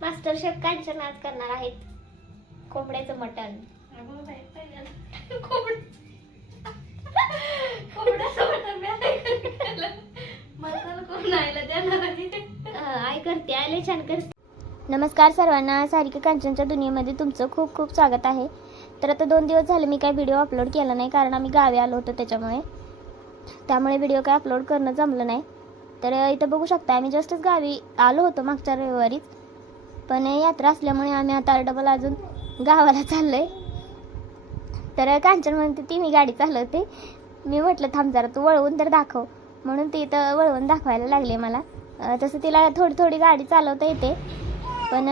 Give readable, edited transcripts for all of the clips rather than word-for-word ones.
Master chef Kanchan आज करणार आहेत कोंबड्याचं मटण. आई करते, आले छान करते. नमस्कार सर्वांना, सारिका कांचनच्या दुनियेमध्ये तुमचं खूप खूप स्वागत आहे. तर आता 2 दिवस झाले मी काही व्हिडिओ अपलोड केला नाही, कारण आम्ही गावी आलो होतो त्यामुळे व्हिडिओ काय अपलोड करणं जमलं नाही. तर इथं बघू शकता आम्ही जस्टच गावी आलो होतो मागच्या रविवारीच, पण यात्रा असल्यामुळे आम्ही आता डबल अजून गावाला चाललोय. तर कांचन म्हणते ती मी गाडी चालवते. मी म्हटलं थांब जरा तू वळवून तर दाखव, म्हणून ती इथं वळवून दाखवायला लागले मला. तसं तिला थोडी थोडी गाडी चालवता येते, पण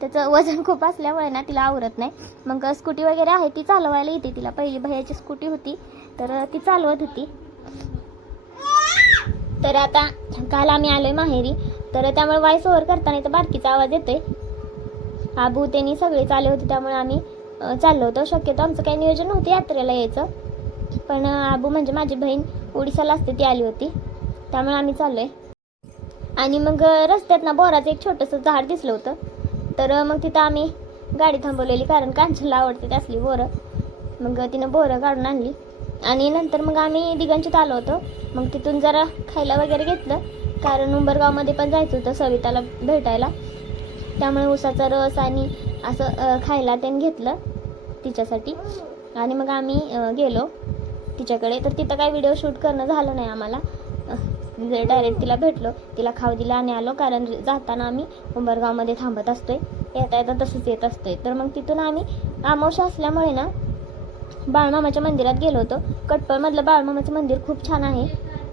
त्याचं वजन खूप असल्यामुळे ना तिला आवरत नाही. मग स्कूटी वगैरे आहे ती चालवायला येते तिला. पहिली भैयाची स्कूटी होती तर ती चालवत होती. तर आता काल आम्ही आलोय माहेरी, तर त्यामुळे वॉइस ओव्हर करताना तर बारकीचा आवाज येतोय. आबू त्यांनी सगळे चालले होते त्यामुळे आम्ही चाललो होतो. शक्यतो आमचं काही नियोजन नव्हतं यात्रेला यायचं, पण आबू म्हणजे माझी बहीण ओडिसाला असते ती आली होती, त्यामुळे आम्ही चाललोय. आणि मग रस्त्यात ना बोराचं एक छोटंसं झाड दिसलं होतं, तर मग तिथं आम्ही गाडी थांबवलेली, कारण कांचनला आवडते त्यासली बोरं. मग तिनं बोरं काढून आणली आणि नंतर मग आम्ही दिगंचित आलो होतो. मग तिथून जरा खायला वगैरे घेतलं, कारण उंबरगावमध्ये पण जायचं होतं सविताला भेटायला, त्यामुळे उसाचा रस आणि असं खायला त्यानं घेतलं तिच्यासाठी. आणि मग आम्ही गेलो तिच्याकडे. तर तिथं काही व्हिडिओ शूट करणं झालं नाही आम्हाला. डायरेक्ट तिला भेटलो, तिला खाऊ दिला आणि आलो, कारण जाताना आम्ही उंबरगावमध्ये थांबत असतोय, येता येता तसंच येत असतोय. तर मग तिथून आम्ही अमावस्या असल्यामुळे ना बाळमामाच्या मंदिरात गेलो होतो. कटपळमधलं बाळमामाचं मंदिर खूप छान आहे.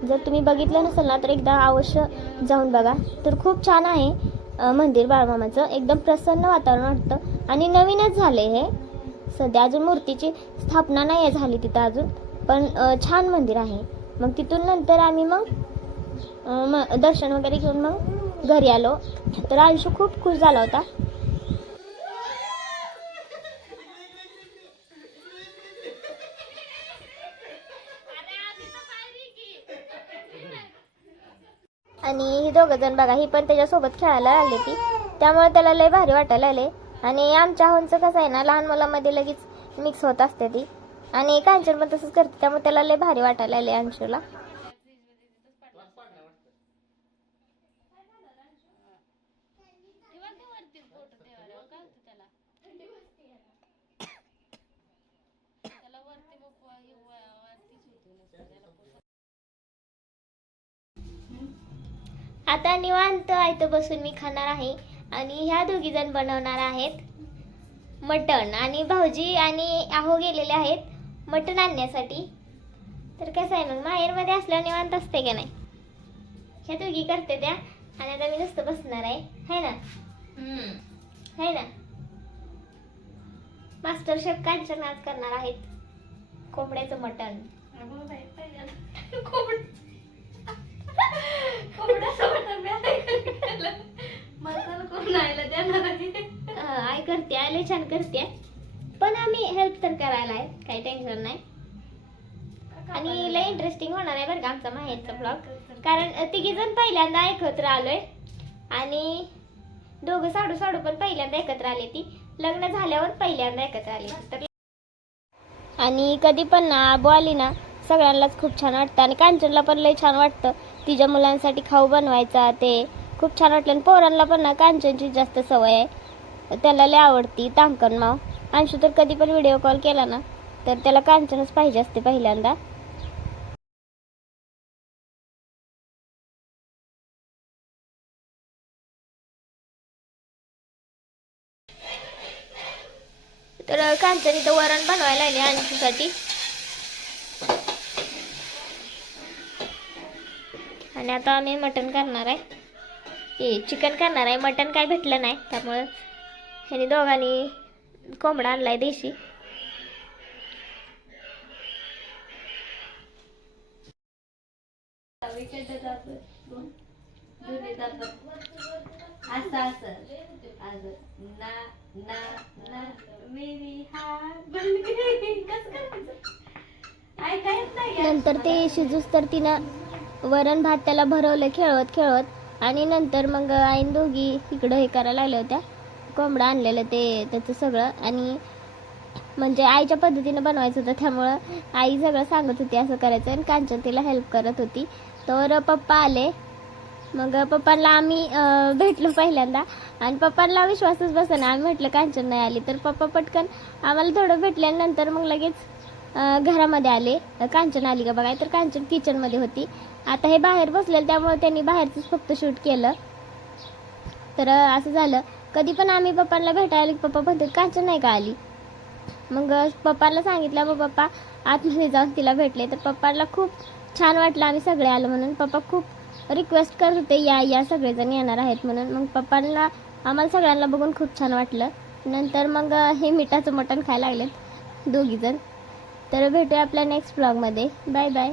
जर तुम्ही बघितलं नसेल ना तर एकदा अवश्य जाऊन बघा. तर खूप छान आहे मंदिर बाळमामाचं, एकदम प्रसन्न वातावरण वाटतं. आणि नवीनच झालंय हे सध्या, अजून मूर्तीची स्थापना नाही आहे झाली तिथं अजून, पण छान मंदिर आहे. मग तिथून नंतर आम्ही मग दर्शन वगैरे घेऊन मग घरी आलो. तर अंशू खूप खुश झाला होता. आणि ही दोघं जण बघा, ही पण त्याच्यासोबत खेळायला लागली ती, त्यामुळे त्याला लय भारी वाटायला लागले. आणि आमच्या होऊनचं कसं आहे ना, लहान मुलांमध्ये लगेच मिक्स होत असते ती, आणि कांचन पण तसंच करते, त्यामुळे त्याला लय भारी वाटायला लागले अंशूला. आता निवांत इथं बसून मी खाणार आहे, आणि ह्या दोघी जण बनवणार आहेत मटण, आणि भाऊजी आणि आहो गेलेले आहेत मटण आणण्यासाठी. तर कसं आहे मग माहेरमध्ये असल्यावर निवांत असते का नाही. ह्या दोघी करते त्या, आणि आता मी नुसतं बसणार आहे, है ना. है ना. मास्टर शेफ कांचन आज करणार आहेत कोंबड्याचं मटण. आई करते, आले छान करते, पण आम्ही हेल्प तर करायला आहे, काही टेन्शन नाही. आणि लय इंटरेस्टिंग होणार आहे बरं का आमचा माहेरचा ब्लॉग, कारण तिघी जण पहिल्यांदा एकत्र आलोय, आणि दोघं साडू साडू पण पहिल्यांदा एकत्र आले, ती लग्न झाल्यावर पहिल्यांदा एकत्र आली. आणि कधी पण ना आबू आली ना सगळ्यांनाच खूप छान वाटतं, आणि कांचनला पण लय छान वाटतं तिच्या मुलांसाठी खाऊ बनवायचा, ते खूप छान वाटलं. आणि पोरांना पण ना कांचनची जास्त सवय आहे, त्याला लय आवडती तांकण माव. अंशू तर कधी पण व्हिडिओ कॉल केला ना तर त्याला कांचनच पाहिजे असते पहिल्यांदा. तर कांचन इथं वरण बनवायला आले अंशूसाठी, आणि आता आम्ही मटण करणार आहे, चिकन करणार आहे. मटण काय भेटलं नाही, त्यामुळं ह्याने दोघांनी कोंबडा आणलाय देशी. नंतर ते शिजूस तर तिनं वरण भात त्याला भरवलं खेळवत खेळवत, आणि नंतर मग आईन दोघी इकडं हे करायला लागल्या होत्या, कोंबडं आणलेलं ते त्याचं सगळं, आणि म्हणजे आईच्या पद्धतीनं बनवायचं होतं त्यामुळं आई सगळं सांगत होती असं करायचं, आणि कांचन तिला हेल्प करत होती. तर पप्पा आले. मग पप्पांना आम्ही भेटलो पहिल्यांदा, आणि पप्पांना विश्वासच बसेना. आम्ही म्हटलं कांचन नाही आली, तर पप्पा पटकन आम्हाला थोडं भेटल्यानंतर मग लगेच घरामध्ये आले. कांचन आली का बघाय, तर कांचन किचनमध्ये होती. आता हे बाहेर बसलेलं त्यामुळे त्यांनी बाहेरचंच फक्त शूट केलं. तर असं झालं. कधी पण आम्ही पप्पांना भेटायला पप्पा म्हणतात कांचन नाही का आली. मग पप्पाला सांगितलं, मग पप्पा आतमध्ये जाऊन तिला भेटले. तर पप्पाला खूप छान वाटलं आम्ही सगळे आलो म्हणून. पप्पा खूप रिक्वेस्ट करत होते या सगळेजण येणार आहेत म्हणून. मग पप्पांना आम्हाला सगळ्यांना बघून खूप छान वाटलं. नंतर मग हे मिठाचं मटण खायला लागलेत दोघीजण. तर भेटूया आपल्या नेक्स्ट ब्लॉगमध्ये. Bye bye.